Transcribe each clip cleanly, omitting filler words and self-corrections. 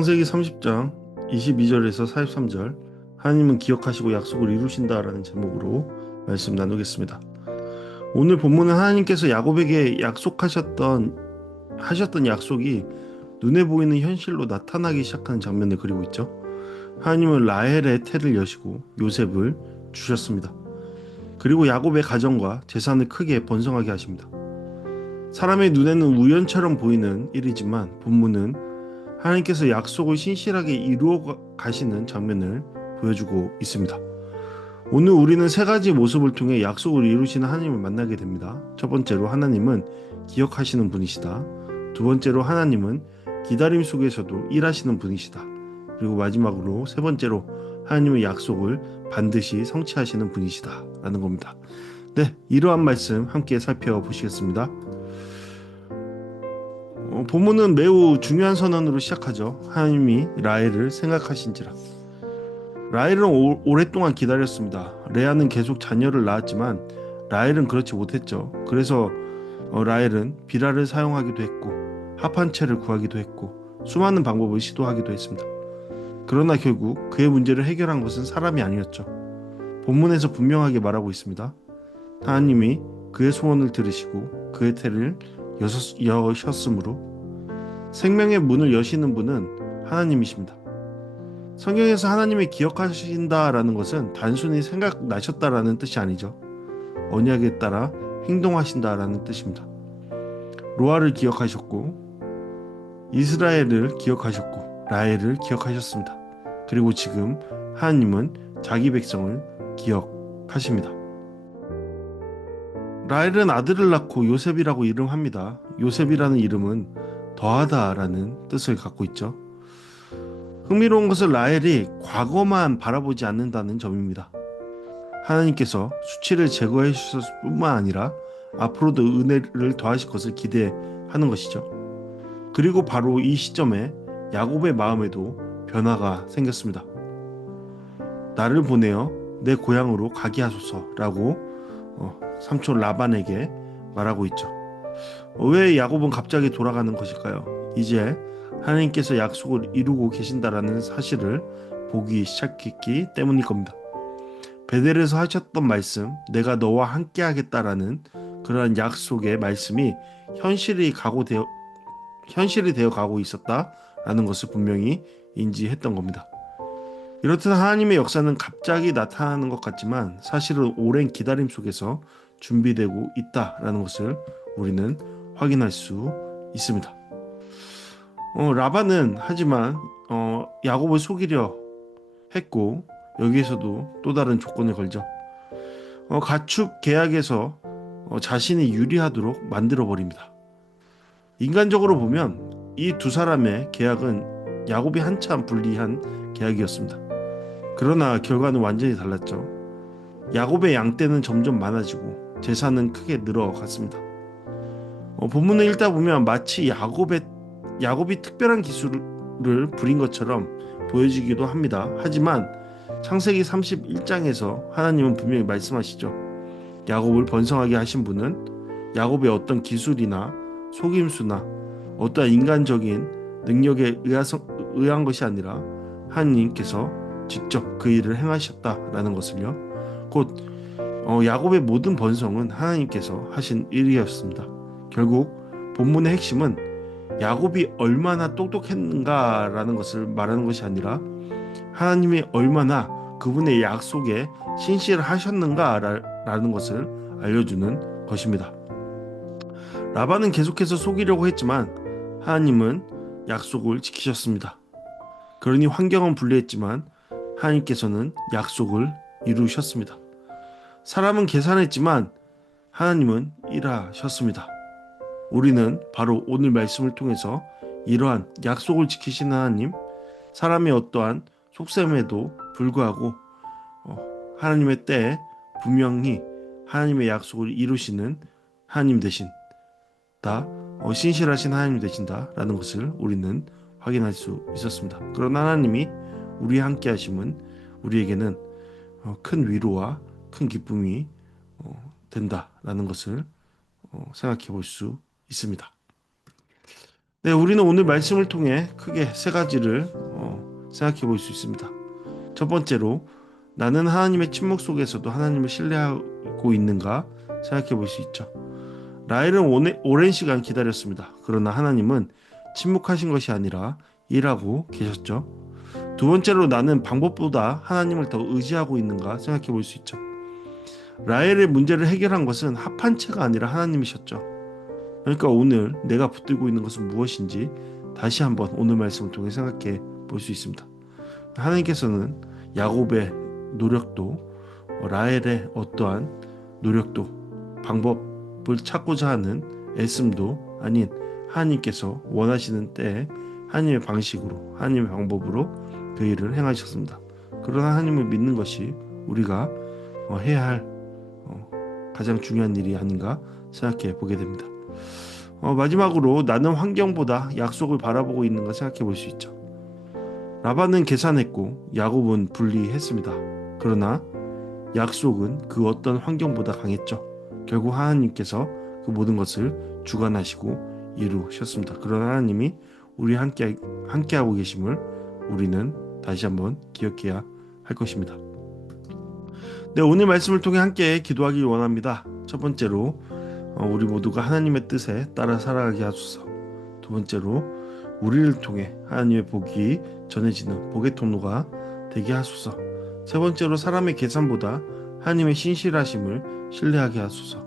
창세기 30장 22절에서 43절 하나님은 기억하시고 약속을 이루신다라는 제목으로 말씀 나누겠습니다. 오늘 본문은 하나님께서 야곱에게 하셨던 약속이 눈에 보이는 현실로 나타나기 시작하는 장면을 그리고 있죠. 하나님은 라헬의 태를 여시고 요셉을 주셨습니다. 그리고 야곱의 가정과 재산을 크게 번성하게 하십니다. 사람의 눈에는 우연처럼 보이는 일이지만 본문은 하나님께서 약속을 신실하게 이루어 가시는 장면을 보여주고 있습니다. 오늘 우리는 세 가지 모습을 통해 약속을 이루시는 하나님을 만나게 됩니다. 첫 번째로 하나님은 기억하시는 분이시다. 두 번째로 하나님은 기다림 속에서도 일하시는 분이시다. 그리고 마지막으로 세 번째로 하나님의 약속을 반드시 성취하시는 분이시다 라는 겁니다. 네, 이러한 말씀 함께 살펴보시겠습니다. 본문은 매우 중요한 선언으로 시작하죠. 하나님이 라헬을 생각하신지라. 라헬은 오랫동안 기다렸습니다. 레아는 계속 자녀를 낳았지만 라헬은 그렇지 못했죠. 그래서 라헬은 비라를 사용하기도 했고 합한 채를 구하기도 했고 수많은 방법을 시도하기도 했습니다. 그러나 결국 그의 문제를 해결한 것은 사람이 아니었죠. 본문에서 분명하게 말하고 있습니다. 하나님이 그의 소원을 들으시고 그의 태를 여셨으므로 생명의 문을 여시는 분은 하나님이십니다. 성경에서 하나님이 기억하신다라는 것은 단순히 생각나셨다라는 뜻이 아니죠. 언약에 따라 행동하신다라는 뜻입니다. 노아를 기억하셨고 이스라엘을 기억하셨고 라헬을 기억하셨습니다. 그리고 지금 하나님은 자기 백성을 기억하십니다. 라헬은 아들을 낳고 요셉이라고 이름합니다. 요셉이라는 이름은 더하다라는 뜻을 갖고 있죠. 흥미로운 것은 라헬이 과거만 바라보지 않는다는 점입니다. 하나님께서 수치를 제거해 주셨을 뿐만 아니라 앞으로도 은혜를 더하실 것을 기대하는 것이죠. 그리고 바로 이 시점에 야곱의 마음에도 변화가 생겼습니다. 나를 보내어 내 고향으로 가게 하소서라고 삼촌 라반에게 말하고 있죠. 왜 야곱은 갑자기 돌아가는 것일까요? 이제 하나님께서 약속을 이루고 계신다라는 사실을 보기 시작했기 때문일 겁니다. 베델에서 하셨던 말씀, 내가 너와 함께 하겠다라는 그러한 약속의 말씀이 현실이 되어 가고 있었다라는 것을 분명히 인지했던 겁니다. 이렇듯 하나님의 역사는 갑자기 나타나는 것 같지만 사실은 오랜 기다림 속에서 준비되고 있다라는 것을 우리는 확인할 수 있습니다. 라반은 하지만 야곱을 속이려 했고 여기에서도 또 다른 조건을 걸죠. 가축 계약에서 자신이 유리하도록 만들어 버립니다. 인간적으로 보면 이 두 사람의 계약은 야곱이 한참 불리한 계약이었습니다. 그러나 결과는 완전히 달랐죠. 야곱의 양떼는 점점 많아지고 재산은 크게 늘어갔습니다. 본문을 읽다 보면 마치 야곱이 특별한 기술을 부린 것처럼 보여지기도 합니다. 하지만 창세기 31장에서 하나님은 분명히 말씀하시죠. 야곱을 번성하게 하신 분은 야곱의 어떤 기술이나 속임수나 어떠한 인간적인 능력에 의한 것이 아니라 하나님께서 직접 그 일을 행하셨다라는 것을요. 곧 야곱의 모든 번성은 하나님께서 하신 일이었습니다. 결국 본문의 핵심은 야곱이 얼마나 똑똑했는가라는 것을 말하는 것이 아니라 하나님이 얼마나 그분의 약속에 신실하셨는가라는 것을 알려주는 것입니다. 라반은 계속해서 속이려고 했지만 하나님은 약속을 지키셨습니다. 그러니 환경은 불리했지만 하나님께서는 약속을 이루셨습니다. 사람은 계산했지만 하나님은 일하셨습니다. 우리는 바로 오늘 말씀을 통해서 이러한 약속을 지키신 하나님, 사람의 어떠한 속셈에도 불구하고 하나님의 때에 분명히 하나님의 약속을 이루시는 하나님 되신다, 신실하신 하나님 되신다라는 것을 우리는 확인할 수 있었습니다. 그런 하나님이 우리와 함께 하심은 우리에게는 큰 위로와 큰 기쁨이 된다라는 것을 생각해 볼 수 있습니다. 네, 우리는 오늘 말씀을 통해 크게 세 가지를 생각해 볼 수 있습니다. 첫 번째로 나는 하나님의 침묵 속에서도 하나님을 신뢰하고 있는가 생각해 볼 수 있죠. 라헬은 오랜 시간 기다렸습니다. 그러나 하나님은 침묵하신 것이 아니라 일하고 계셨죠. 두 번째로 나는 방법보다 하나님을 더 의지하고 있는가 생각해 볼 수 있죠. 라헬의 문제를 해결한 것은 합한채가 아니라 하나님이셨죠. 그러니까 오늘 내가 붙들고 있는 것은 무엇인지 다시 한번 오늘 말씀을 통해 생각해 볼 수 있습니다. 하나님께서는 야곱의 노력도 라헬의 어떠한 노력도 방법을 찾고자 하는 애씀도 아닌 하나님께서 원하시는 때에 하나님의 방식으로 하나님의 방법으로 그 일을 행하셨습니다. 그러나 하나님을 믿는 것이 우리가 해야 할 가장 중요한 일이 아닌가 생각해 보게 됩니다. 마지막으로 나는 환경보다 약속을 바라보고 있는 걸 생각해 볼 수 있죠. 라반은 계산했고 야곱은 분리했습니다. 그러나 약속은 그 어떤 환경보다 강했죠. 결국 하나님께서 그 모든 것을 주관하시고 이루셨습니다. 그러나 하나님이 우리 함께하고 계심을 우리는 다시 한번 기억해야 할 것입니다. 네, 오늘 말씀을 통해 함께 기도하길 원합니다. 첫 번째로 우리 모두가 하나님의 뜻에 따라 살아가게 하소서. 두 번째로 우리를 통해 하나님의 복이 전해지는 복의 통로가 되게 하소서. 세 번째로 사람의 계산보다 하나님의 신실하심을 신뢰하게 하소서.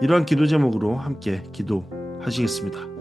이러한 기도 제목으로 함께 기도하시겠습니다.